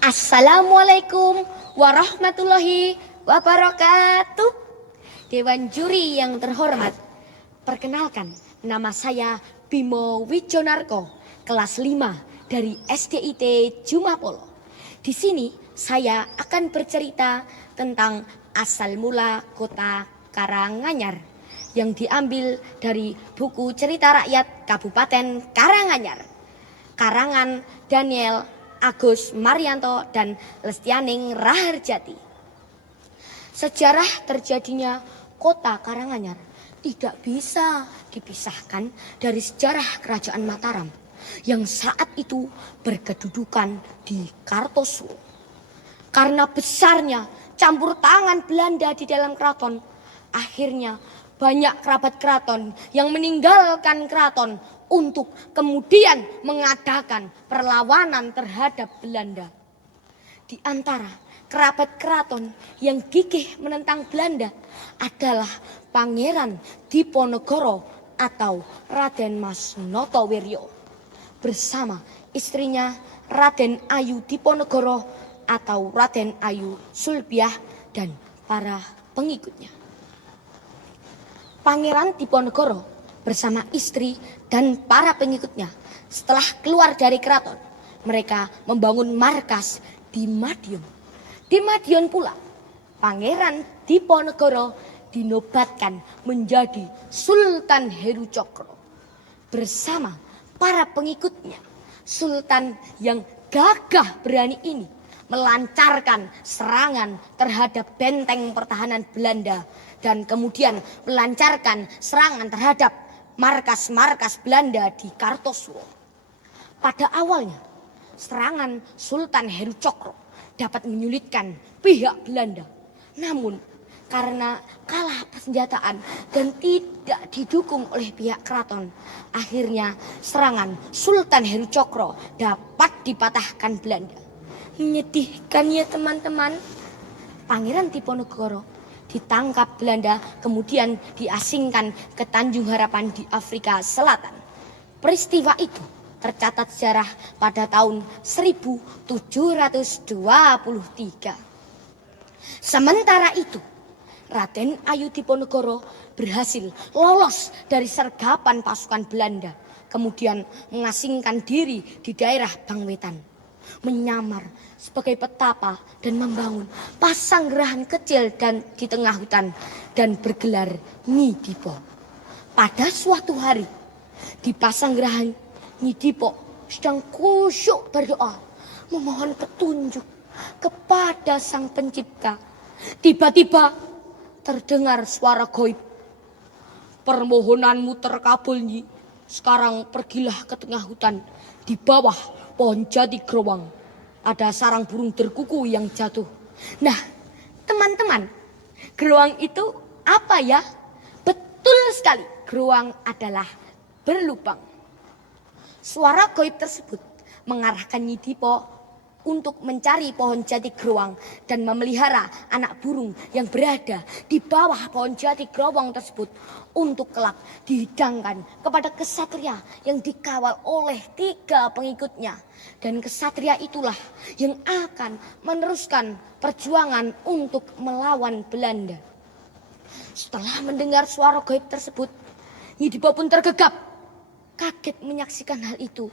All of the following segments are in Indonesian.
Assalamualaikum warahmatullahi wabarakatuh. Dewan juri yang terhormat, perkenalkan nama saya Bimo Wijonarko, kelas 5 dari SDIT Jumapolo. Di sini saya akan bercerita tentang asal mula kota Karanganyar yang diambil dari buku cerita rakyat Kabupaten Karanganyar, karangan Daniel Agus Marianto dan Lestianing Raharjati. Sejarah terjadinya kota Karanganyar tidak bisa dipisahkan dari sejarah Kerajaan Mataram yang saat itu berkedudukan di Kartosuro. Karena besarnya campur tangan Belanda di dalam keraton, akhirnya banyak kerabat keraton yang meninggalkan keraton untuk kemudian mengadakan perlawanan terhadap Belanda. Di antara kerabat keraton yang gigih menentang Belanda adalah Pangeran Diponegoro atau Raden Mas Notowiryo bersama istrinya Raden Ayu Diponegoro atau Raden Ayu Sulbiah dan para pengikutnya. Pangeran Diponegoro bersama istri dan para pengikutnya setelah keluar dari keraton, mereka membangun markas di Madiun. Di Madiun pula Pangeran Diponegoro dinobatkan menjadi Sultan Heru Cokro bersama para pengikutnya. Sultan yang gagah berani ini melancarkan serangan terhadap benteng pertahanan Belanda dan kemudian melancarkan serangan terhadap markas-markas Belanda di Kartosuro. Pada awalnya, serangan Sultan Heru Cokro dapat menyulitkan pihak Belanda. Namun, karena kalah persenjataan dan tidak didukung oleh pihak keraton, akhirnya serangan Sultan Heru Cokro dapat dipatahkan Belanda. Menyedihkan ya teman-teman. Pangeran Diponegoro ditangkap Belanda, kemudian diasingkan ke Tanjung Harapan di Afrika Selatan. Peristiwa itu tercatat sejarah pada tahun 1723. Sementara itu, Raden Ayu Diponegoro berhasil lolos dari sergapan pasukan Belanda, kemudian mengasingkan diri di daerah Bangwetan, menyamar sebagai petapa dan membangun pasanggerahan kecil dan di tengah hutan dan bergelar Nyi Dipo. Pada suatu hari di pasanggerahan, Nyi Dipo sedang khusyuk berdoa memohon petunjuk kepada Sang Pencipta. Tiba-tiba terdengar suara goib. Permohonanmu terkabul, Nyi. Sekarang pergilah ke tengah hutan. Di bawah pohon jati gerowang ada sarang burung derkuku yang jatuh. Nah, teman-teman, gerowang itu apa ya? Betul sekali, gerowang adalah berlubang. Suara goib tersebut mengarahkan Nyi Dipo untuk mencari pohon jati gerowang dan memelihara anak burung yang berada di bawah pohon jati gerowang tersebut untuk kelak dihidangkan kepada kesatria yang dikawal oleh 3 pengikutnya. Dan kesatria itulah yang akan meneruskan perjuangan untuk melawan Belanda. Setelah mendengar suara gaib tersebut, Nyi Dipo pun tergegap, kaget menyaksikan hal itu.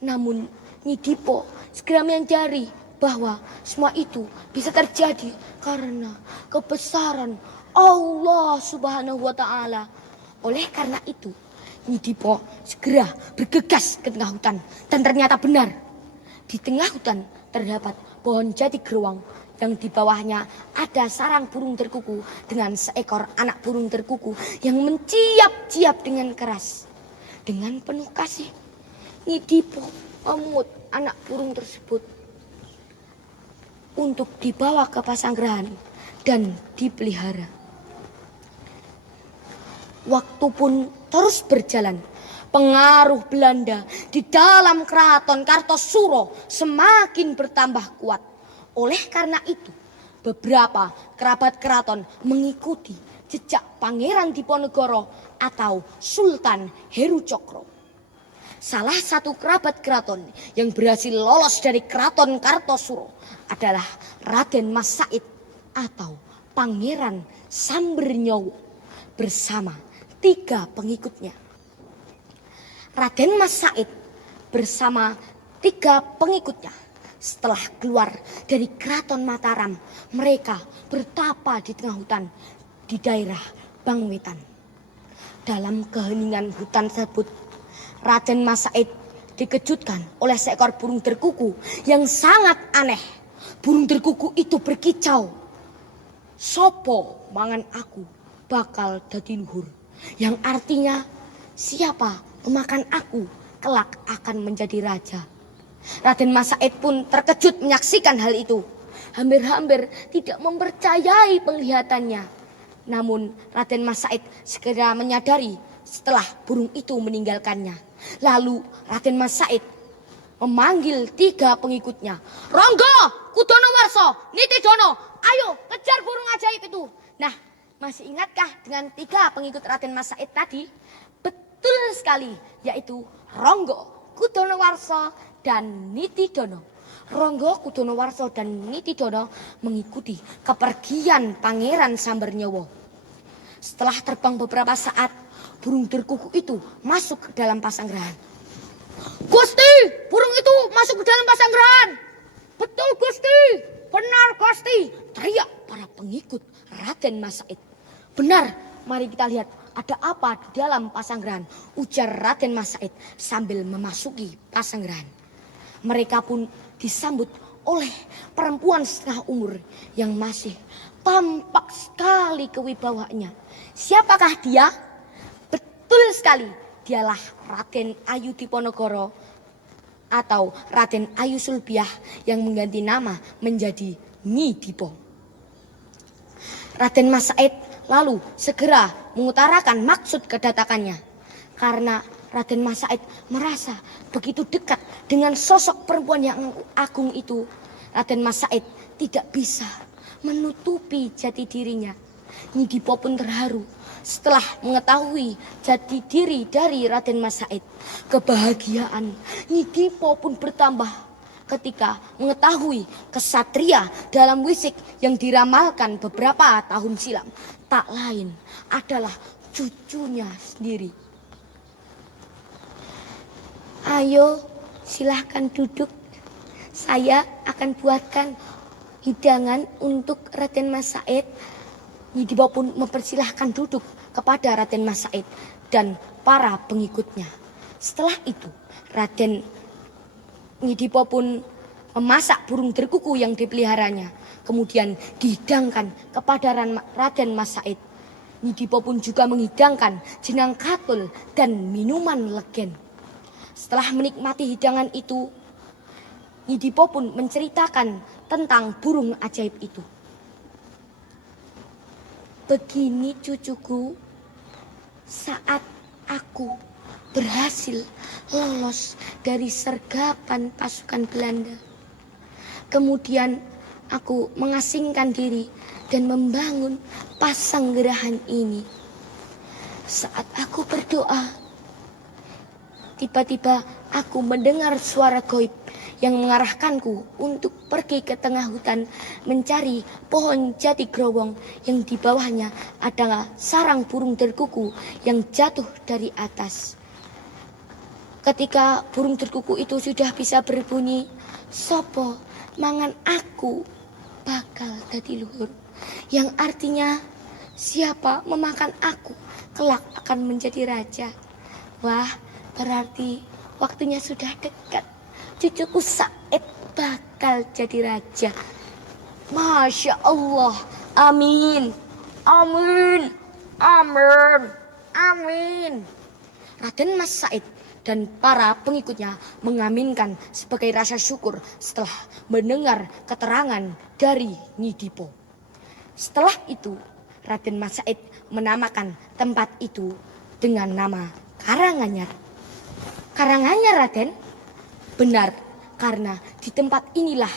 Namun Nyi Dipo segera menyadari bahwa semua itu bisa terjadi karena kebesaran Allah Subhanahu wa Ta'ala. Oleh karena itu, Nyi Dipo segera bergegas ke tengah hutan, dan ternyata benar, di tengah hutan terdapat pohon jati gerowang yang di bawahnya ada sarang burung terkuku dengan seekor anak burung terkuku yang menciap-ciap dengan keras. Dengan penuh kasih, Nyi Dipo memungut anak burung tersebut untuk dibawa ke pasanggerahan dan dipelihara. Waktu pun terus berjalan. Pengaruh Belanda di dalam keraton Kartosuro semakin bertambah kuat. Oleh karena itu, beberapa kerabat keraton mengikuti jejak Pangeran Diponegoro atau Sultan Heru Cokro. Salah satu kerabat keraton yang berhasil lolos dari keraton Kartosuro adalah Raden Mas Said atau Pangeran Sambernyowo bersama 3 pengikutnya. Raden Mas Said bersama 3 pengikutnya setelah keluar dari keraton Mataram, mereka bertapa di tengah hutan di daerah Bangwetan. Dalam keheningan hutan tersebut, Raden Mas Said dikejutkan oleh seekor burung terkuku yang sangat aneh. Burung terkuku itu berkicau, "Sopo mangan aku bakal dadi luhur," yang artinya siapa memakan aku kelak akan menjadi raja. Raden Mas Said pun terkejut menyaksikan hal itu. Hampir-hampir tidak mempercayai penglihatannya. Namun Raden Mas Said segera menyadari setelah burung itu meninggalkannya. Lalu Raden Mas Said memanggil 3 pengikutnya. "Ronggo, Kudono Warso, Nitidono, ayo kejar burung ajaib itu." Nah, masih ingatkah dengan 3 pengikut Raden Mas Said tadi? Betul sekali, yaitu Ronggo, Kudono Warso, dan Nitidono. Ronggo, Kudono Warso, dan Nitidono mengikuti kepergian Pangeran Sambernyowo. Setelah terbang beberapa saat, burung terkuku itu masuk ke dalam pasanggerahan. "Gusti, burung itu masuk ke dalam pasanggerahan." "Betul Gusti, benar Gusti," teriak para pengikut Raden Mas Said. "Benar, mari kita lihat ada apa di dalam pasanggerahan," ujar Raden Mas Said sambil memasuki pasanggerahan. Mereka pun disambut oleh perempuan setengah umur yang masih tampak sekali kewibawaannya. Siapakah dia? Betul sekali, dialah Raden Ayu Diponegoro atau Raden Ayu Sulbiah yang mengganti nama menjadi Nyi Dipo. Raden Mas Said lalu segera mengutarakan maksud kedatangannya karena Raden Mas Said merasa begitu dekat dengan sosok perempuan yang agung itu. Raden Mas Said tidak bisa menutupi jati dirinya. Nyi Dipo pun terharu setelah mengetahui jati diri dari Raden Mas Said. Kebahagiaan Nyi Dipo pun bertambah ketika mengetahui kesatria dalam wisik yang diramalkan beberapa tahun silam tak lain adalah cucunya sendiri. "Ayo, silahkan duduk. Saya akan buatkan hidangan untuk Raden Mas Said." Nyi Dipo pun mempersilahkan duduk kepada Raden Mas Said dan para pengikutnya. Setelah itu, Nyi Dipo pun memasak burung terkuku yang dipeliharanya. Kemudian dihidangkan kepada Raden Mas Said. Nyi Dipo pun juga menghidangkan jenang katul dan minuman legen. Setelah menikmati hidangan itu, Nyi Dipo pun menceritakan tentang burung ajaib itu. "Begini cucuku, saat aku berhasil lolos dari sergapan pasukan Belanda, kemudian aku mengasingkan diri dan membangun pasanggerahan ini. Saat aku berdoa, tiba-tiba aku mendengar suara gaib yang mengarahkanku untuk pergi ke tengah hutan mencari pohon jati growong yang di bawahnya adalah sarang burung terkuku yang jatuh dari atas. Ketika burung terkuku itu sudah bisa berbunyi, "Sopo mangan aku bakal dadi luhur," yang artinya siapa memakan aku kelak akan menjadi raja. Wah, berarti waktunya sudah dekat. Cucuku Said bakal jadi raja. Masya Allah. Amin. Amin. Amin. Amin. Raden Mas Said dan para pengikutnya mengaminkan sebagai rasa syukur setelah mendengar keterangan dari Nyi Dipo. Setelah itu, Raden Mas Said menamakan tempat itu dengan nama Karanganyar. Karanganyar, Raden? Benar, karena di tempat inilah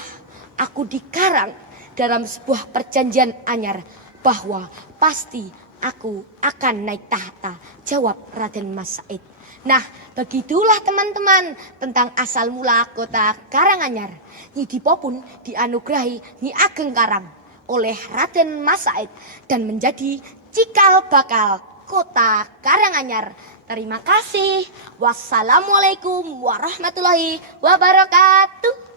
aku dikarang dalam sebuah perjanjian anyar bahwa pasti aku akan naik tahta, jawab Raden Mas Said. Nah, begitulah teman-teman tentang asal mula kota Karanganyar. Nyi Dipo pun dianugerahi Nyi Ageng Karang oleh Raden Mas Said dan menjadi cikal bakal kota Karanganyar. Terima kasih. Wassalamualaikum warahmatullahi wabarakatuh.